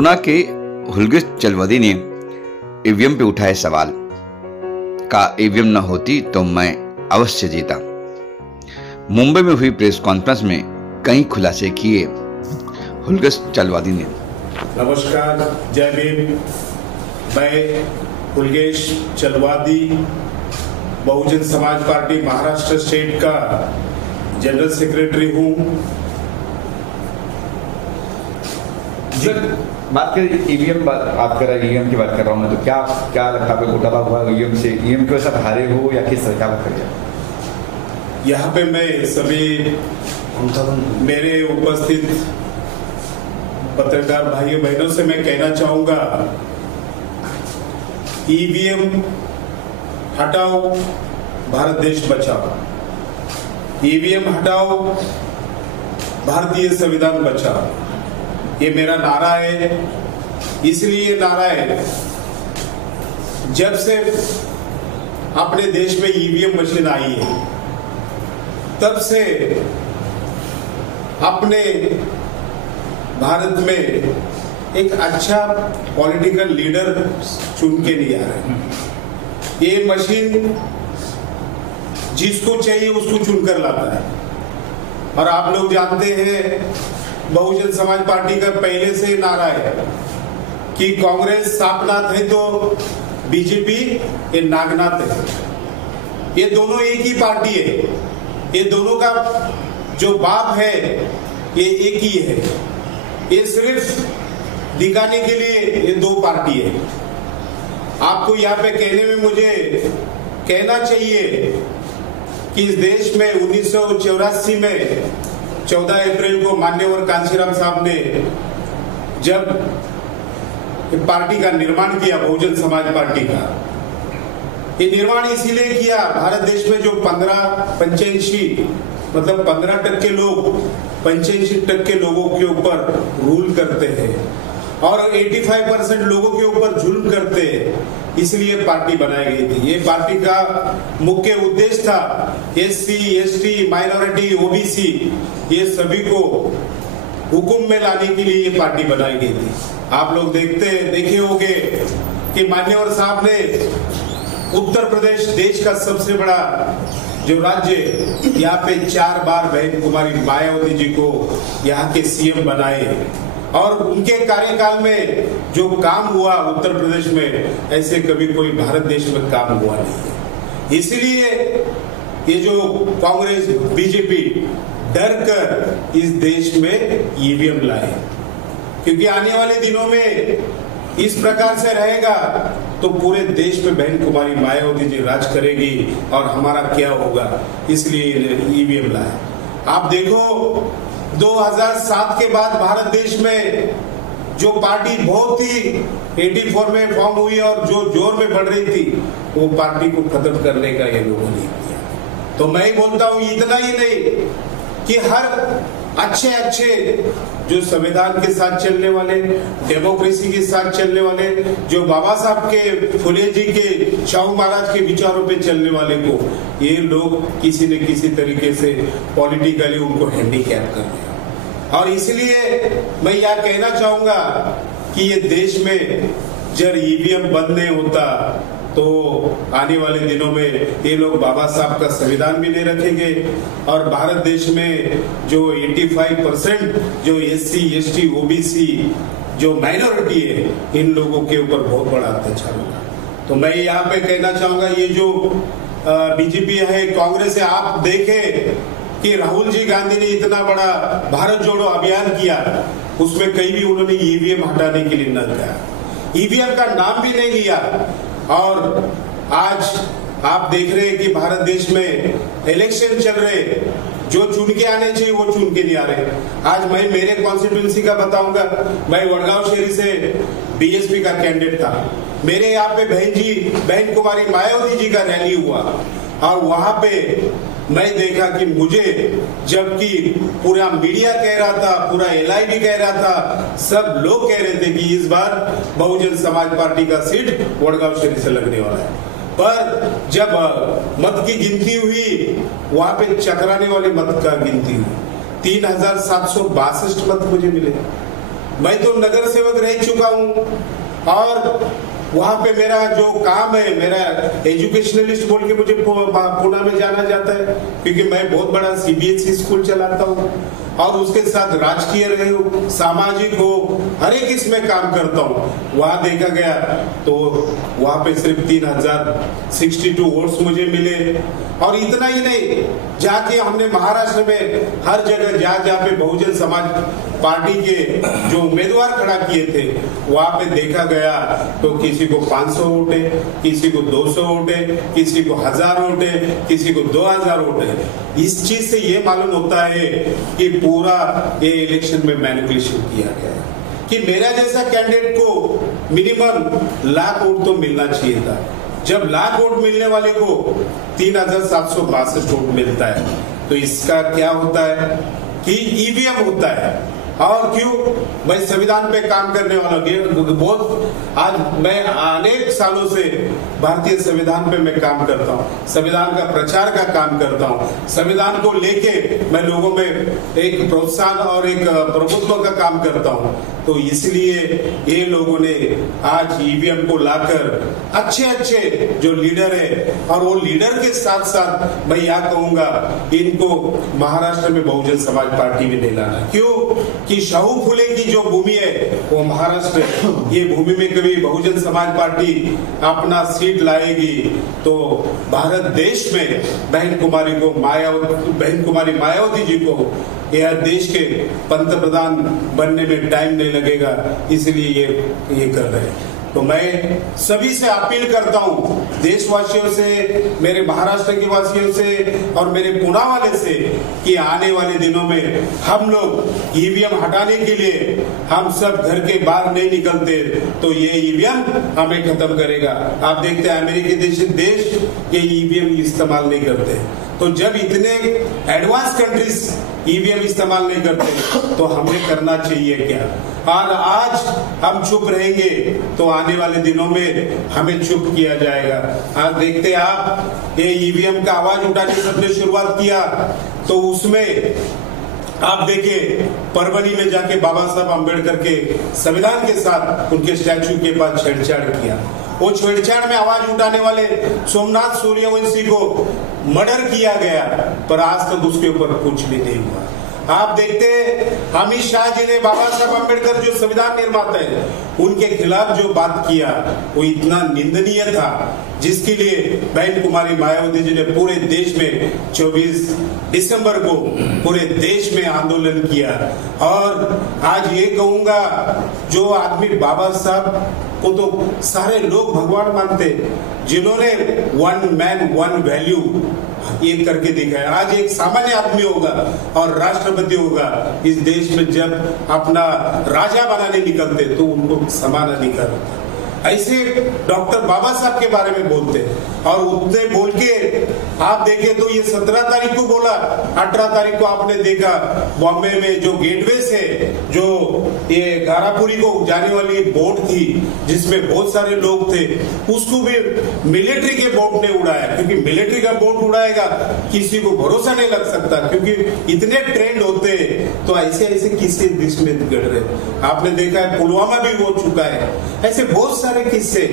गुना के हुलगिस चलवदी ने ईवीएम पे उठाए सवाल का ईवीएम न होती तो मैं अवश्य जीता। मुंबई में हुई प्रेस कॉन्फ्रेंस में कई खुलासे किए हुलगिस चलवदी ने। नमस्कार, जय भीम। मैं हुलगिस चलवदी बहुजन समाज पार्टी महाराष्ट्र स्टेट का जनरल सेक्रेटरी हूँ। बात करें ईवीएम, आप कर रहे ईवीएम की बात कर रहा हूँ मैं, तो क्या लगता है घोटाला हुआ ईवीएम से? ईवीएम के वजह हारे हो या किस तरह का करिए? यहाँ पे मैं सभी मेरे उपस्थित पत्रकार भाइयों बहनों से मैं कहना चाहूंगा, ईवीएम हटाओ, भारत देश बचाओ। ईवीएम हटाओ, भारतीय संविधान बचाओ। ये मेरा नारा है। इसलिए नारा है, जब से अपने देश में ईवीएम मशीन आई है तब से अपने भारत में एक अच्छा पॉलिटिकल लीडर चुन के नहीं आ रहे। ये मशीन जिसको चाहिए उसको चुनकर लाता है। और आप लोग जानते हैं, बहुजन समाज पार्टी का पहले से नारा है कि कांग्रेस सापनाथ है तो बीजेपी ये नागनाथ है। ये दोनों एक ही पार्टी है। ये दोनों का जो बाप है ये एक ही है। ये सिर्फ दिखाने के लिए ये दो पार्टी है। आपको यहाँ पे कहने में मुझे कहना चाहिए कि इस देश में 1984 में 14 अप्रैल को मान्यवर कांशीराम साहब ने जब पार्टी का निर्माण किया, बहुजन समाज पार्टी का, ये निर्माण इसीलिए किया, भारत देश में जो 15% लोग 85% लोगों के ऊपर रूल करते हैं और 85% लोगों के ऊपर जुल्म करते हैं, इसलिए पार्टी बनाई गई थी। ये पार्टी का मुख्य उद्देश्य था एससी, एसटी, माइनॉरिटी, ओबीसी ये सभी को हुकुम में लाने के लिए ये पार्टी बनाई गई थी। आप लोग देखे होंगे कि मान्यवर साहब ने उत्तर प्रदेश देश का सबसे बड़ा जो राज्य, यहाँ पे 4 बार बहन कुमारी मायावती जी को यहाँ के सीएम बनाए और उनके कार्यकाल में जो काम हुआ उत्तर प्रदेश में, ऐसे कभी कोई भारत देश में काम हुआ नहीं है। इसलिए ये जो कांग्रेस बीजेपी डर कर इस देश में ईवीएम लाए, क्योंकि आने वाले दिनों में इस प्रकार से रहेगा तो पूरे देश में बहन कुमारी मायावती जी राज करेगी और हमारा क्या होगा, इसलिए ईवीएम लाए। आप देखो 2007 के बाद भारत देश में जो पार्टी बहुत ही 84 में फॉर्म हुई और जो जोर में बढ़ रही थी, वो पार्टी को खत्म करने का ये लोगों ने किया। तो मैं बोलता हूं, इतना ही नहीं कि हर अच्छे जो संविधान के साथ चलने वाले, डेमोक्रेसी के साथ चलने वाले, जो बाबा साहब के, फुले जी के, शाहू महाराज के विचारों पे चलने वाले को ये लोग किसी न किसी तरीके से पॉलिटिकली उनको हैंडीकैप कर रहे हैं। और इसलिए मैं यह कहना चाहूंगा कि ये देश में जब ईवीएम बंद नहीं होता तो आने वाले दिनों में ये लोग बाबा साहब का संविधान भी नहीं रखेंगे और भारत देश में जो 85% जो एससी, एसटी, ओबीसी जो माइनॉरिटी है, इन लोगों के ऊपर बहुत बड़ा अत्याचार होगा। तो मैं यहाँ पे कहना चाहूंगा, ये जो बीजेपी है, कांग्रेस है, आप देखें कि राहुल जी गांधी ने इतना बड़ा भारत जोड़ो अभियान किया, उसमें कहीं भी उन्होंने ईवीएम हटाने के लिए न कहा, ईवीएम का नाम भी नहीं लिया। और आज आप देख रहे हैं कि भारत देश में इलेक्शन चल रहे, जो चुन के आने चाहिए वो चुन के नहीं आ रहे। आज मैं मेरे कॉन्स्टिट्यूंसी का बताऊंगा, मैं वडगांव शहरी से बीएसपी का कैंडिडेट था। मेरे यहाँ पे बहन कुमारी मायावती जी का रैली हुआ और वहां पे मैं देखा कि मुझे, जबकि पूरा मीडिया कह रहा था, पूरा एलआईडी कह रहा था, सब लोग कह रहे थे कि इस बार बहुजन समाज पार्टी का सीट वडगांव शहरी से लगने वाला है, पर जब मत की गिनती हुई, वहां पे चकराने वाले मत का गिनती हुई, 3762 मत मुझे मिले। मैं तो नगर सेवक रह चुका हूं और वहां पे मेरा जो काम है, मेरा एजुकेशनलिस्ट बोल के मुझे पुणे में जाना जाता है, क्योंकि मैं बहुत बड़ा CBSE स्कूल चलाता हूँ और उसके साथ राजकीय रहे हो, सामाजिक हो, हर एक इसमें काम करता हूँ। वहां देखा गया तो वहां पे सिर्फ 3062 वोट्स मुझे मिले और इतना ही नहीं, जाके हमने महाराष्ट्र में हर जगह जहाँ पे बहुजन समाज पार्टी के जो उम्मीदवार खड़ा किए थे वहां पे देखा गया तो किसी को 500 वोट है, किसी को 200 वोट है, किसी को 1000 वोट है, किसी को 2000 वोट है। इस चीज से ये मालूम होता है कि पूरा ये इलेक्शन में मैनिपुलेशन किया गया है कि मेरा जैसा कैंडिडेट को मिनिमम लाख वोट तो मिलना चाहिए था। जब लाख वोट मिलने वाले को 3762 वोट मिलता है तो इसका क्या होता है कि EVM होता है। और क्यों? मैं संविधान पे काम करने वाला बहुत, आज मैं अनेक सालों से भारतीय संविधान पे मैं काम करता हूँ, संविधान का प्रचार का काम करता हूँ, संविधान को लेके मैं लोगों में एक प्रोत्साहन और एक प्रभुत्व का काम करता हूँ। तो इसलिए ये लोगों ने आज EVM को लाकर अच्छे जो लीडर है और वो लीडर के साथ साथ मैं यह कहूंगा इनको महाराष्ट्र में बहुजन समाज पार्टी में नहीं लाना। क्यों? कि शाहू फुले की जो भूमि है वो महाराष्ट्र है। ये भूमि में कभी बहुजन समाज पार्टी अपना सीट लाएगी तो भारत देश में बहन कुमारी मायावती जी को यह देश के पंतप्रधान बनने में टाइम नहीं लगेगा, इसलिए ये कर रहे हैं। तो मैं सभी से अपील करता हूं, देशवासियों से, मेरे महाराष्ट्र के वासियों से और मेरे पुणे वाले से, कि आने वाले दिनों में हम लोग EVM हटाने के लिए हम सब घर के बाहर नहीं निकलते तो ये EVM हमें खत्म करेगा। आप देखते हैं अमेरिकी देश ये EVM इस्तेमाल नहीं करते, तो जब इतने एडवांस कंट्रीज EVM इस्तेमाल नहीं करते तो हमें करना चाहिए क्या? और आज हम चुप रहेंगे तो आने वाले दिनों में हमें चुप किया जाएगा। आज देखते आप ये EVM का आवाज उठाने सबने शुरुआत किया तो उसमें आप देखिए परवनी में जाके बाबा साहब अम्बेडकर के संविधान के साथ उनके स्टैचू के पास छेड़छाड़ किया। वो छेड़छाड़ में आवाज उठाने वाले सोमनाथ सूर्यवंशी को मर्डर किया गया, पर आज तक उसके ऊपर कुछ भी नहीं हुआ। आप देखते अमित शाह जी ने बाबा साहब अम्बेडकर जो संविधान निर्माता है उनके खिलाफ जो बात किया वो इतना निंदनीय था, जिसके लिए बहन कुमारी मायावती जी ने पूरे देश में 24 दिसंबर को पूरे देश में आंदोलन किया। और आज ये कहूंगा, जो आदमी बाबा साहब को तो सारे लोग भगवान मानते, जिन्होंने वन मैन वन वैल्यू ये करके दिखाया, आज एक सामान्य आदमी होगा और राष्ट्रपति होगा इस देश में, जब अपना राजा बनाने निकलते तो उनको समाना नहीं करता। ऐसे डॉक्टर बाबा साहब के बारे में बोलते और उतने बोल के आप देखें तो ये 17 तारीख को बोला, 18 तारीख को आपने देखा बॉम्बे में जो गेटवे से जो ये गारापुरी को जाने वाली बोट थी जिसमें बहुत सारे लोग थे, उसको भी मिलिट्री के बोट ने उड़ाया, क्योंकि मिलिट्री का बोट उड़ाएगा किसी को भरोसा नहीं लग सकता, क्योंकि इतने ट्रेंड होते तो ऐसे किस्से देश में घट रहे। आपने देखा है पुलवामा भी हो चुका है, ऐसे बहुत सारे किस्से।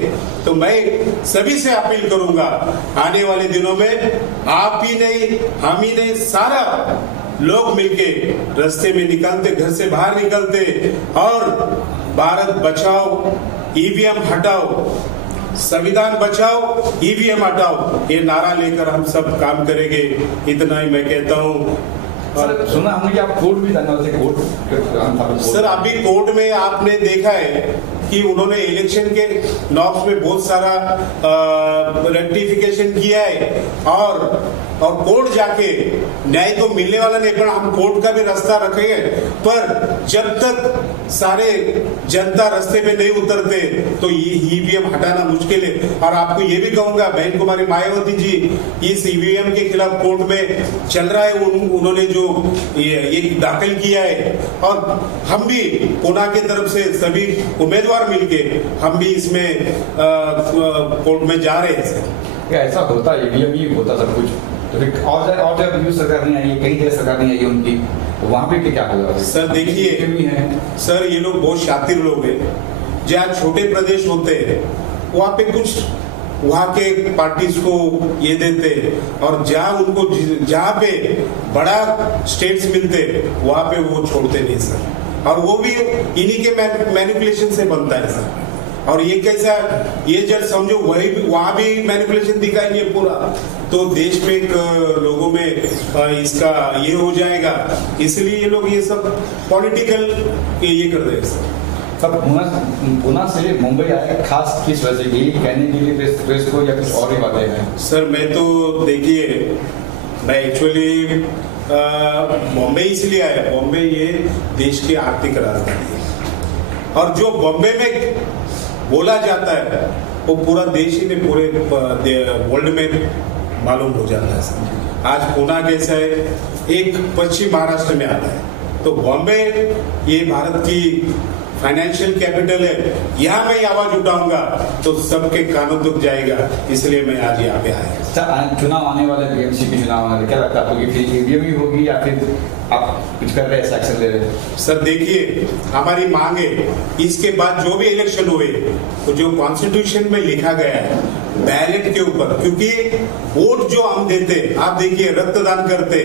तो मैं सभी से अपील करूंगा, आने वाले दिनों में आप ही नहीं, हम ही नहीं, सारा लोग मिलके रास्ते में निकलते, घर से बाहर निकलते और भारत बचाओ EVM हटाओ, संविधान बचाओ EVM हटाओ, ये नारा लेकर हम सब काम करेंगे। इतना ही मैं कहता हूँ। सुना हमने कि आप कोर्ट भी जाना होते, कोर्ट सर अभी कोर्ट में आपने देखा है कि उन्होंने इलेक्शन के नॉर्म्स में बहुत सारा रेक्टिफिकेशन किया है और कोर्ट जाके न्याय तो मिलने वाला नहीं, पर हम कोर्ट का भी रास्ता रखेंगे। पर जब तक सारे जनता रास्ते पे नहीं उतरते तो ये EVM हटाना मुश्किल है। और आपको ये भी कहूंगा, बहन कुमारी मायावती जी इस EVM के खिलाफ कोर्ट में चल रहा है, उन्होंने जो ये दाखिल किया है, और हम भी पुणे की तरफ से सभी उम्मीदवार मिलके हम भी इसमें कोर्ट में जा रहे हैं। क्या ऐसा होता है EVM ही होता सब कुछ? तो फिर और जब यूज सरकार नहीं आई है, कई जगह सरकार नहीं आई है उनकी, तो वहाँ पे क्या होगा? सर देखिए सर, ये लोग बहुत शातिर लोग हैं। जहाँ छोटे प्रदेश होते हैं वहाँ पे कुछ वहाँ के पार्टीज को ये देते, और जहाँ पे बड़ा स्टेट्स मिलते वहाँ पे वो छोड़ते नहीं सर। और वो भी इन्हीं के मैनिपुलेशन से बनता है सर। और ये कैसा, ये जब समझो वही वहाँ भी मैनिपुलेशन दिखाएंगे पूरा, तो देश में लोगों में इसका ये हो जाएगा। इसलिए ये लोग ये सब पॉलिटिकल ये कर रहे हैं सर। सब पुणे से मुंबई आए खास किस वजह से, यही कहने के लिए प्रेस को, या कुछ और ही बातें हैं? सर मैं तो देखिए, मैं एक्चुअली बॉम्बे इसलिए आया, बॉम्बे ये देश की आर्थिक राजधानी है, और जो बॉम्बे में बोला जाता है वो पूरा देश ही में, पूरे वर्ल्ड में मालूम हो जाता है सर। आज पुणे कैसा है, एक पश्चिम महाराष्ट्र में आता है, तो बॉम्बे ये भारत की फाइनेंशियल कैपिटल है। यहाँ मैं आवाज उठाऊंगा तो सबके कानों तक जाएगा, इसलिए मैं आज यहाँ पे आया। चुनाव आने वाले, बीएमसी के चुनाव आने, क्या लगता है आपको कि फिर ईवीएम ही होगी या फिर आप कुछ कर रहे हैं, एक्शन ले रहे हैं? सर देखिए, हमारी मांग है इसके बाद जो भी इलेक्शन हुए तो जो कॉन्स्टिट्यूशन में लिखा गया है बैलेट के ऊपर, क्योंकि वोट जो हम देते, आप देखिए रक्तदान करते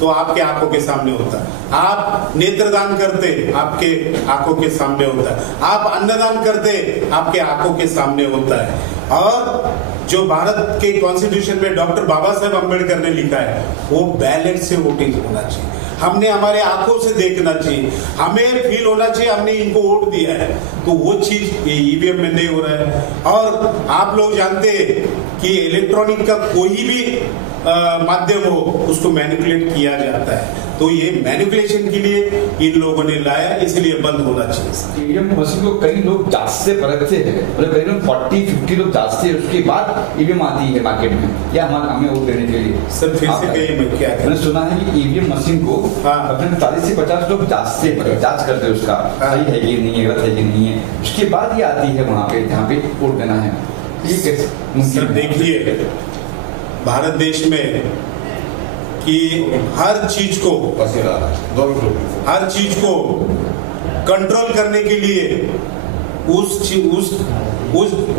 तो आपके आंखों के सामने होता है, आप नेत्रदान करते आपके आंखों के सामने होता है, आप अन्नदान करते आपके आंखों के सामने होता है। और जो भारत के कॉन्स्टिट्यूशन में डॉक्टर बाबा साहेब अम्बेडकर ने लिखा है वो बैलेट से वोटिंग होना चाहिए। हमने हमारे आंखों से देखना चाहिए, हमें फील होना चाहिए हमने इनको वोट दिया है, तो वो चीज ईवीएम में नहीं हो रहा है। और आप लोग जानते हैं कि इलेक्ट्रॉनिक का कोई भी माध्यम हो उसको मैनिपुलेट किया जाता है, तो ये मैनिपुलेशन के लिए इन लोगों ने लाया, इसलिए बंद होना चाहिए। ईवीएम मशीन को कई लोग जांचते परखते हैं, मतलब करीबन 40-50 लोग जांचते हैं, उसके बाद ईवीएम आती है मार्केट में, या हमें वोट देने के लिए। सर फिर से कहिए, मैं क्या मैंने सुना है कि ईवीएम मशीन को अपने 40 से 50 लोग जांचते हैं, जांच करते हैं उसका सही है कि नहीं है, गलत है कि नहीं है, उसके बाद ये आती है वहाँ पे जहाँ पे वोट देना है। सर देखिए, भारत देश में कि हर चीज को कंट्रोल करने के लिए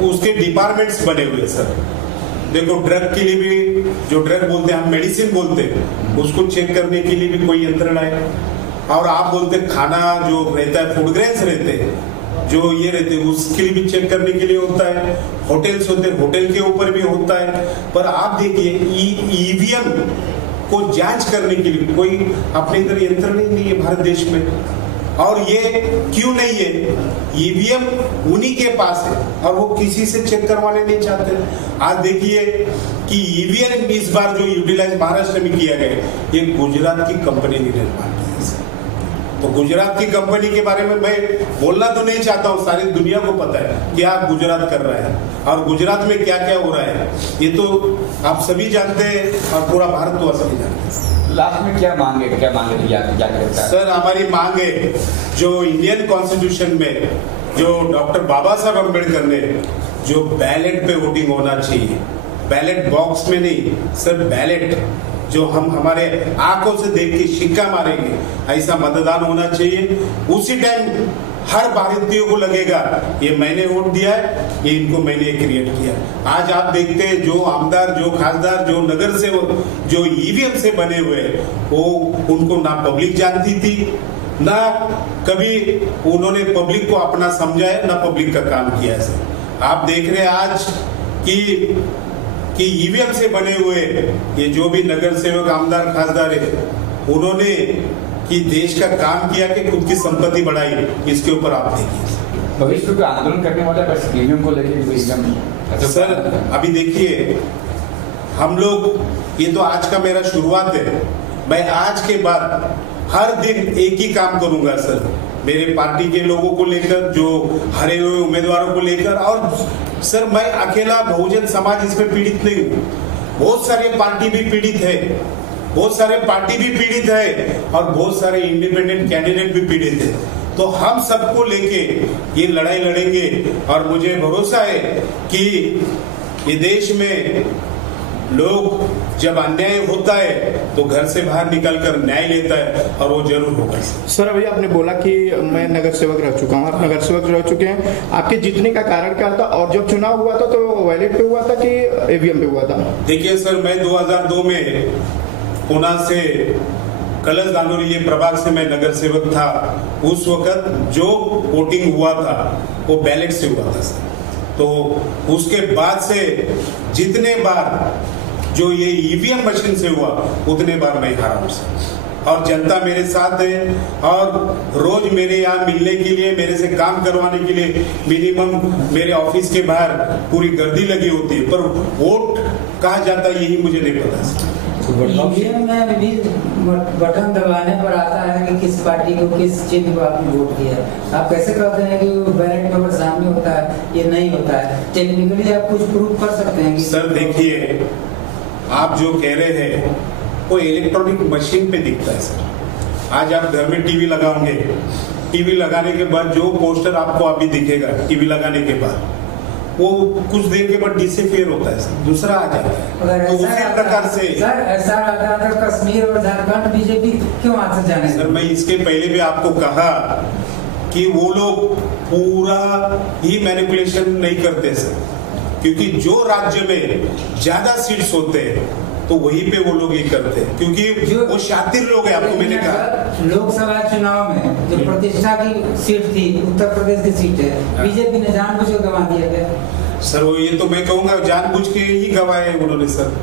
उसके डिपार्टमेंट्स बने हुए सर। देखो ड्रग के लिए भी, जो ड्रग बोलते हैं हम मेडिसिन बोलते हैं, उसको चेक करने के लिए भी कोई यंत्र लाए। और आप बोलते खाना जो रहता है, फूड ग्रेन्स रहते हैं, जो ये रहते हैं, उसके लिए भी चेक करने के लिए होता है। होटल्स होते हैं, होटल के ऊपर भी होता है। पर आप देखिए ईवीएम को जांच करने के लिए कोई अपने इधर यंत्र नहीं है भारत देश में। और ये क्यों नहीं है? ईवीएम उन्हीं के पास है और वो किसी से चेक करवाने नहीं चाहते। आज देखिए कि ईवीएम इस बार जो यूटिलाइज महाराष्ट्र में किया गया, ये गुजरात की कंपनी ने निर्माण किया। तो गुजरात की कंपनी के बारे में मैं बोलना तो नहीं चाहता हूँ, सारी दुनिया को पता है क्या गुजरात कर रहा है और गुजरात में क्या क्या हो रहा है, ये तो आप सभी जानते हैं और पूरा भारत तो सभी जानते हैं। लास्ट में क्या मांगे क्या करता है? सर हमारी मांग है, जो इंडियन कॉन्स्टिट्यूशन में जो डॉक्टर बाबा साहब अम्बेडकर ने जो बैलेट पे वोटिंग होना चाहिए, बैलेट बॉक्स में नहीं सर, बैलेट जो हम हमारे आंखों से देख के सिक्का मारेंगे, ऐसा मतदान होना चाहिए। उसी टाइम हर भारतीय को लगेगा ये मैंने वोट दिया है, ये इनको मैंने क्रिएट किया। आज आप देखते हैं जो आमदार, जो खासदार, जो नगर सेवक जो ईवीएम से बने हुए, वो उनको ना पब्लिक जानती थी, ना कभी उन्होंने पब्लिक को अपना समझा है, ना पब्लिक का काम किया है। आप देख रहे हैं आज कि ईवीएम से बने हुए ये जो भी नगर सेवक, आमदार, खासदार है, उन्होंने कि देश का काम किया कि खुद की संपत्ति बढ़ाई, इसके ऊपर आप देखिए। भविष्य में आंदोलन करने वाले बस ईवीएम को लेकर? सर अभी देखिए हम लोग, ये तो आज का मेरा शुरुआत है, मैं आज के बाद हर दिन एक ही काम करूंगा सर, मेरे पार्टी के लोगों को लेकर, जो हरे हुए उम्मीदवारों को लेकर। और सर मैं अकेला बहुजन समाज इसमें पीड़ित नहीं हूँ, बहुत सारे पार्टी भी पीड़ित है, बहुत सारे पार्टी भी पीड़ित है और बहुत सारे इंडिपेंडेंट कैंडिडेट भी पीड़ित है। तो हम सबको लेके ये लड़ाई लड़ेंगे और मुझे भरोसा है कि ये देश में लोग जब अन्याय होता है तो घर से बाहर निकलकर न्याय लेता है और वो जरूर होगा। सर अभी आपने बोला कि मैं नगर सेवक रह चुका हूँ, आप नगर सेवक रह चुके हैं, आपके जीतने का कारण क्या था और जब चुनाव हुआ था तो बैलेट पे हुआ था कि ईवीएम पे हुआ था? देखिए सर, मैं 2002 में पुणे से कलश दानोरी ये प्रभाग से मैं नगर सेवक था। उस वक्त जो वोटिंग हुआ था वो बैलेट से हुआ था सर। तो उसके बाद से जितने बार जो ये ईवीएम मशीन से हुआ उतने बार मैं हारा हूं सर। और जनता मेरे साथ है और रोज मेरे यहाँ मिलने के लिए, मेरे से काम करवाने के लिए मिनिमम मेरे ऑफिस के बाहर पूरी गर्दी लगी होती है, पर वोट कहाँ जाता है यही मुझे नहीं पता सर। ईवीएम में भी बटन दबाने पर आता है कि किस पार्टी को, किस चिन्ह को आपने वोट किया। आप कैसे कहते हैं कि बैलेट पेपर सामने होता है, ये नहीं होता है? टेक्निकली आप कुछ प्रूफ कर सकते हैं कि? सर देखिए, आप जो कह रहे हैं वो इलेक्ट्रॉनिक मशीन पे दिखता है सर। आज आप घर में टीवी लगाओगे, टीवी लगाने के बाद जो पोस्टर आपको अभी दिखेगा टीवी लगाने के बाद, वो कुछ देर के बाद डिसअपियर होता है सर, दूसरा आ जाता है। तो उसी प्रकार से सर ऐसा आता है कश्मीर और झारखंड बीजेपी क्यों हाथ से जाने? सर मैं इसके पहले भी आपको कहा कि वो लोग पूरा ही मैनिपुलेशन नहीं करते सर, क्योंकि जो राज्य में ज्यादा सीट्स होते हैं तो वहीं पे वो लोग ये करते हैं, क्योंकि वो शातिर लोग हैं। आपको मैंने कहा लोकसभा चुनाव में जो प्रतिष्ठा की सीट थी, उत्तर प्रदेश की सीट है, बीजेपी ने जानबूझ के गंवा दिया था सर। वो ये तो मैं कहूंगा जानबूझ के ही गंवाए उन्होंने सर,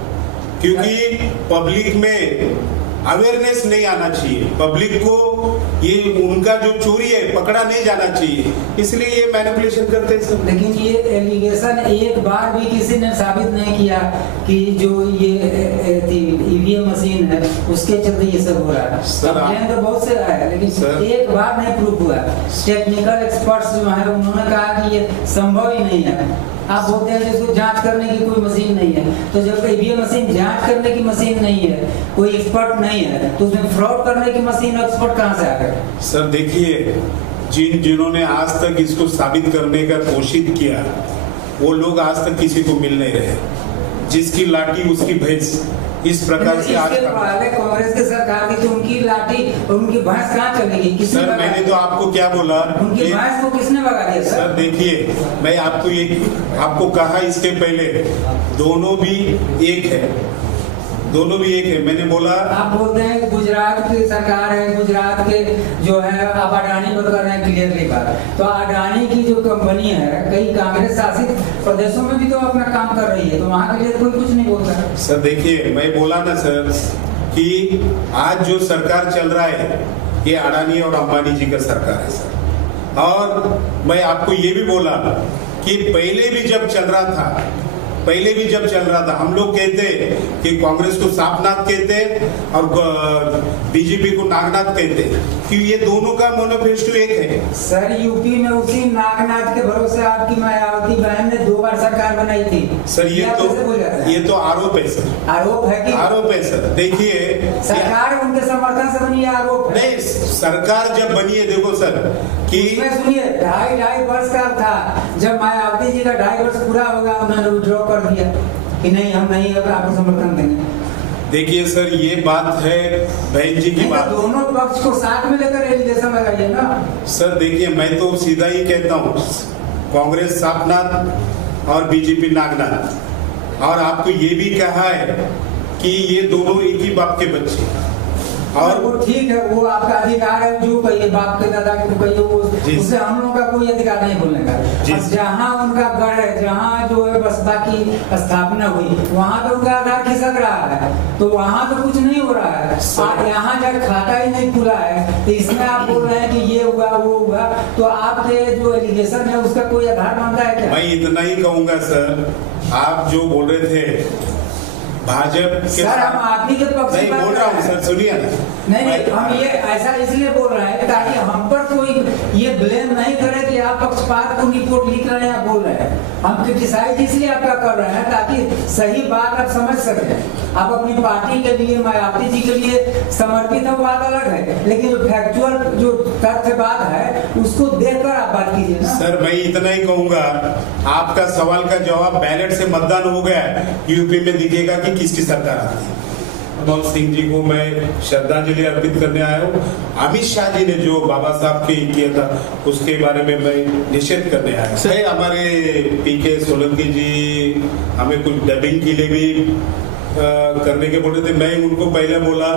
क्योंकि पब्लिक में अवेयरनेस नहीं आना चाहिए, पब्लिक को ये उनका जो चोरी है पकड़ा नहीं जाना चाहिए, इसलिए ये मैनिपुलेशन करते हैं सर। लेकिन ये एलिगेशन एक बार भी किसी ने साबित नहीं किया कि जो ये ईवीएम मशीन है उसके चलते ये सब हो रहा है। कंप्लेन तो बहुत से आया है, लेकिन एक बार नहीं प्रूफ हुआ। टेक्निकल एक्सपर्ट्स जो है उन्होंने कहा कि ये संभव ही नहीं है। आप बोलते हैं जिसको जांच करने की कोई मशीन नहीं है, तो जब ईवीएम मशीन जांच करने की मशीन नहीं है, कोई एक्सपर्ट नहीं है, तो उसमें फ्रॉड करने की मशीन एक्सपर्ट कहां से आ गए? सर देखिए, जिन्होंने आज तक इसको साबित करने का कोशिश किया वो लोग आज तक किसी को मिल नहीं रहे। जिसकी लाठी उसकी भैंस, इस प्रकार से आज कांग्रेस की सरकार की तो उनकी लाठी और उनकी भैंस कहाँ चलेगी? सर मैंने तो आपको क्या बोला, उनकी भैंस को किसने भगा दिया? सर देखिए, मैं आपको कहा इसके पहले, दोनों भी एक है, दोनों भी एक है। मैंने बोला आप बोलते हैं गुजरात की सरकार है, गुजरात के जो है आप अडानी पर कर रहे हैं क्लियरली बात, तो अडानी की जो कंपनी है कई कांग्रेस शासित प्रदेशों में भी तो अपना काम कर रही है, तो वहाँ के लिए कोई कुछ नहीं बोलता। सर देखिए, मैं बोला ना सर कि आज जो सरकार चल रहा है ये अडानी और अंबानी जी का सरकार है सर। और मैं आपको ये भी बोला कि पहले भी जब चल रहा था हम लोग कहते कि कांग्रेस को सांपनाथ कहते और बीजेपी को नागनाथ कहते, कि ये दोनों का मैनिफेस्टो एक है। सर यूपी में उसी नागनाथ के भरोसे आपकी मायावती बहन ने 2 बार सरकार बनाई थी सर। ये तो आरोप है सर, आरोप है कि आरोप है सर। देखिए, सरकार उनके समर्थन से बनी है, आरोप है। नहीं, सरकार जब बनी है, देखो सर कि सुनिए, 2.5 वर्ष का था जब मायावती जी का 2.5 वर्ष पूरा होगा, उन्होंने विड्रॉ कर दिया कि नहीं हम नहीं आपको समर्थन देंगे। देखिए सर, ये बात है बहन जी की बात, दोनों पक्ष को साथ में लेकर एलिगेशन लगाइए ना सर। देखिए, मैं तो सीधा ही कहता हूँ, कांग्रेस सांपनाथ और बीजेपी नागनाथ। और आपको ये भी कहा है कि ये दोनों एक ही बाप के बच्चे, और वो ठीक है, वो आपका अधिकार है, जो कहिए बाप के दादा को कहिए, उससे हम लोगों का कोई अधिकार नहीं बोलने का। जहाँ उनका गढ़ है, जहाँ जो है बसपा की स्थापना हुई, वहाँ तो उनका आधार खिसक रहा है, तो वहाँ तो कुछ नहीं हो रहा है। यहाँ जब खाता ही नहीं खुला है, तो इसमें आप बोल रहे हैं कि ये हुआ वो हुआ, तो आपके जो एलिगेशन है उसका कोई आधार बनता है क्या? मैं इतना ही कहूँगा सर, आप जो बोल रहे थे भाजपा के, सर हम आप ही के पक्ष नहीं बोल रहा हूँ सर, सुनिए ना। नहीं, हम ये ऐसा इसलिए बोल रहे हैं ताकि हम पर कोई ये ब्लेम नहीं करे कि आप पक्षपात को रिपोर्ट लिख रहे हैं या बोल रहे हैं। हम क्रिटिसाइज इसलिए आपका कर रहे हैं ताकि सही बात आप समझ सकें। आप अपनी पार्टी के लिए, मायावती जी के लिए समर्पित है, बात अलग है, लेकिन जो फैक्चुअल जो तथ्य बात है उसको देखकर आप बात कीजिए ना। सर मैं इतना ही कहूंगा, आपका सवाल का जवाब बैलेट से मतदान हो गया यूपी में दिखेगा कि किसकी सरकार आती है। मनमोहन सिंह जी को मैं श्रद्धांजलि अर्पित करने आया हूँ। अमित शाह जी ने जो बाबा साहब के किया था उसके बारे में मैं निषेध करने आया हूँ। हमारे पीके सोलंकी जी हमें कुछ डबिंग के लिए भी करने के बोले थे। मैं उनको पहले बोला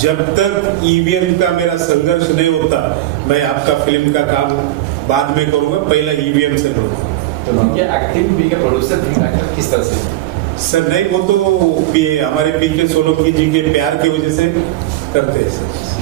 जब तक ईवीएम का मेरा संघर्ष नहीं होता मैं आपका फिल्म का काम बाद में करूंगा, पहला ईवीएम से करूंगा। तो उनके एक्टिव के प्रोड्यूसर किस तरह से? सर नहीं, वो तो हमारे पीके सोलंकी जी के प्यार की वजह से करते हैं सर।